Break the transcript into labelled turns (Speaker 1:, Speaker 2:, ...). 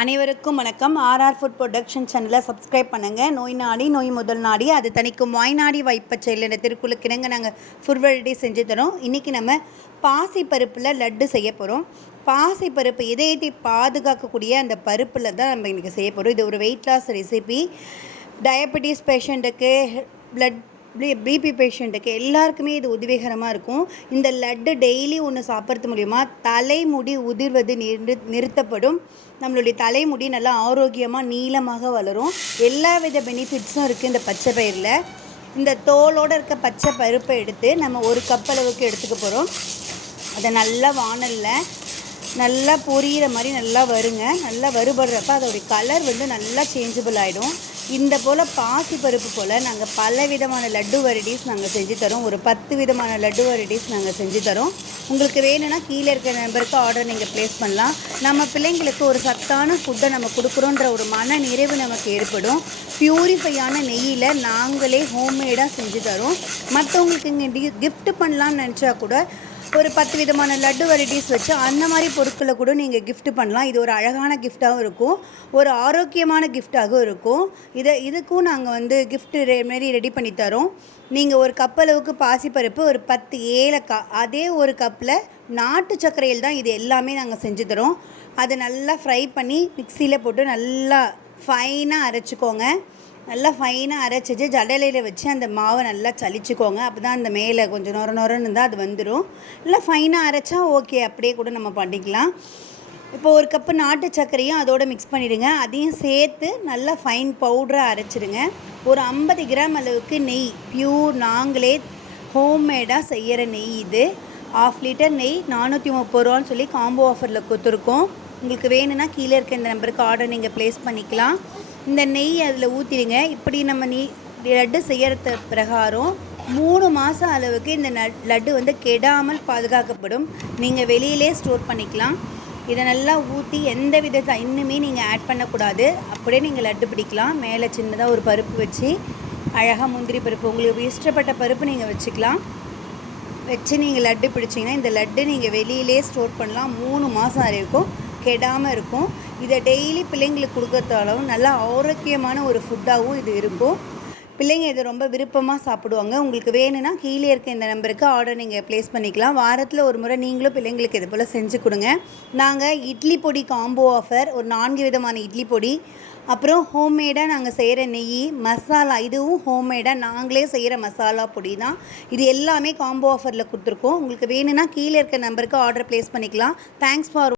Speaker 1: அனைவருக்கும் வணக்கம். RR food production சேனலை சப்ஸ்கிரைப் பண்ணுங்கள் நோய் நாடி நோய் முதல் நாடி அது தணிக்கும் வாய்நாடி வைப்பச் செயல் என்ற நாங்கள் ஃபுட் வெரைட்டி செஞ்சு தரோம். இன்றைக்கி நம்ம பாசி பருப்பில் லட்டு செய்ய போகிறோம் பாசி பருப்பு இதயத்தை பாதுகாக்கக்கூடிய அந்த பருப்பில் தான் நம்ம இன்றைக்கி செய்ய போகிறோம் இது ஒரு வெயிட் லாஸ் ரெசிபி டயபெட்டிஸ் பேஷண்ட்டுக்கு பிளட் பிபி பேஷண்ட்டுக்கு எல்லாருக்குமே இது உதவிகரமாக இருக்கும். இந்த லட்டு டெய்லி ஒன்று சாப்பிட்றது மூலிமா தலைமுடி உதிர்வது நிறு நிறுத்தப்படும். நம்மளுடைய தலைமுடி நல்லா ஆரோக்கியமாக நீளமாக வளரும். எல்லா வித பெனிஃபிட்ஸும் இருக்குது இந்த பச்சை பயிரில். இந்த தோலோடு இருக்க பச்சை பருப்பை எடுத்து நம்ம ஒரு கப் அளவுக்கு எடுத்துக்க போகிறோம் அதை நல்லா வானலில் நல்லா பொரியிற மாதிரி நல்லா வருங்க. நல்லா வருபடுறப்ப அதோடைய கலர் வந்து நல்லா சேஞ்சபிள் ஆகிடும் இந்த போல் பாசி பருப்பு போல் நாங்கள் பல விதமான லட்டு வெரைட்டிஸ் நாங்கள் செஞ்சு தரோம். ஒரு பத்து விதமான லட்டு வெரைட்டிஸ் நாங்கள் செஞ்சு தரோம். உங்களுக்கு வேணும்னா கீழே இருக்கிற நம்பருக்கு ஆர்டர் நீங்கள் ப்ளேஸ் பண்ணலாம். நம்ம பிள்ளைங்களுக்கு ஒரு சத்தான ஃபுட்டை நம்ம கொடுக்குறோன்ற ஒரு மன நிறைவு நமக்கு ஏற்படும். பியூரிஃபையான நெய்யில் நாங்களே ஹோம்மேடாக செஞ்சு தரோம். மற்றவங்களுக்கு இங்கே கிஃப்ட் பண்ணலாம்னு நினச்சா கூட ஒரு பத்து விதமான லட்டு வெரைட்டிஸ் வச்சு அந்த மாதிரி பொருட்களை கூட நீங்கள் கிஃப்ட் பண்ணலாம். இது ஒரு அழகான கிஃப்டாகவும் இருக்கும். ஒரு ஆரோக்கியமான கிஃப்டாகவும் இருக்கும். இதை இதுக்கும் நாங்கள் வந்து கிஃப்ட் மாரி ரெடி பண்ணி தரோம். நீங்கள் ஒரு கப் அளவுக்கு பாசிப்பருப்பு ஒரு பத்து ஏலக்காய் அதே ஒரு கப்பில் நாட்டு சர்க்கரையில் தான் இது எல்லாமே நாங்கள் செஞ்சு தரோம். அதை நல்லா ஃப்ரை பண்ணி மிக்சியில் போட்டு நல்லா ஃபைனாக அரைச்சிக்கோங்க. நல்லா ஃபைனாக அரைச்சிச்சு ஜடலையில் வச்சு அந்த மாவை நல்லா சலிச்சுக்கோங்க அப்போ தான் அந்த மேலே கொஞ்சம் நொர நொரன்னு இருந்தால் அது வந்துடும் நல்லா ஃபைனாக அரைச்சா ஓகே அப்படியே கூட நம்ம பண்ணிக்கலாம். இப்போ ஒரு கப்பு நாட்டு சர்க்கரையும் அதோடு மிக்ஸ் பண்ணிவிடுங்க அதையும் சேர்த்து நல்லா ஃபைன் பவுடராக அரைச்சிடுங்க. ஒரு ஐம்பது கிராம் அளவுக்கு நெய் ப்யூர் நாங்களே ஹோம்மேடாக செய்கிற நெய் இது. ஆஃப் லிட்டர் நெய் நானூற்றி முப்பது ரூபான்னு சொல்லி காம்போ ஆஃபரில் கொடுத்துருக்கோம். உங்களுக்கு வேணும்னா கீழே இருக்க இந்த நம்பருக்கு ஆர்டர் நீங்கள் ப்ளேஸ் பண்ணிக்கலாம். இந்த நெய் அதில் ஊற்றிடுங்க இப்படி நம்ம நீ லட்டு செய்கிறது பிரகாரம் மூணு மாதம் அளவுக்கு இந்த லட்டு வந்து கெடாமல் பாதுகாக்கப்படும். நீங்கள் வெளியிலே ஸ்டோர் பண்ணிக்கலாம். இதை நல்லா ஊற்றி எந்த வித இன்னுமே நீங்கள் ஆட் பண்ணக்கூடாது. அப்படியே நீங்கள் லட்டு பிடிக்கலாம். மேலே சின்னதாக ஒரு பருப்பு வச்சு அழகாக முந்திரி பருப்பு உங்களுக்கு இஷ்டப்பட்ட பருப்பு நீங்கள் வச்சுக்கலாம். வச்சு நீங்கள் லட்டு பிடிச்சிங்கன்னா இந்த லட்டு நீங்கள் வெளியிலே ஸ்டோர் பண்ணலாம். மூணு மாதம் வரைக்கும் கெடாமல் இருக்கும். இதை டெய்லி பிள்ளைங்களுக்கு கொடுக்கறதாலும் நல்லா ஆரோக்கியமான ஒரு ஃபுட்டாகவும் இது இருக்கும். பிள்ளைங்க இதை ரொம்ப விருப்பமாக சாப்பிடுவாங்க. உங்களுக்கு வேணும்னா கீழே இருக்க இந்த நம்பருக்கு ஆர்டர் நீங்கள் ப்ளேஸ் பண்ணிக்கலாம். வாரத்தில் ஒரு முறை நீங்களும் பிள்ளைங்களுக்கு இது போல் செஞ்சு கொடுங்க. நாங்கள் இட்லி பொடி காம்போ ஆஃபர் ஒரு நான்கு விதமான இட்லி பொடி. அப்புறம் ஹோம்மேடாக நாங்கள் செய்கிற நெய் மசாலா இதுவும் ஹோம்மேடாக நாங்களே செய்கிற மசாலா பொடி தான். இது எல்லாமே காம்போ ஆஃபரில் கொடுத்துருக்கோம். உங்களுக்கு வேணும்னா கீழே இருக்க நம்பருக்கு ஆர்டர் ப்ளேஸ் பண்ணிக்கலாம். Thanks for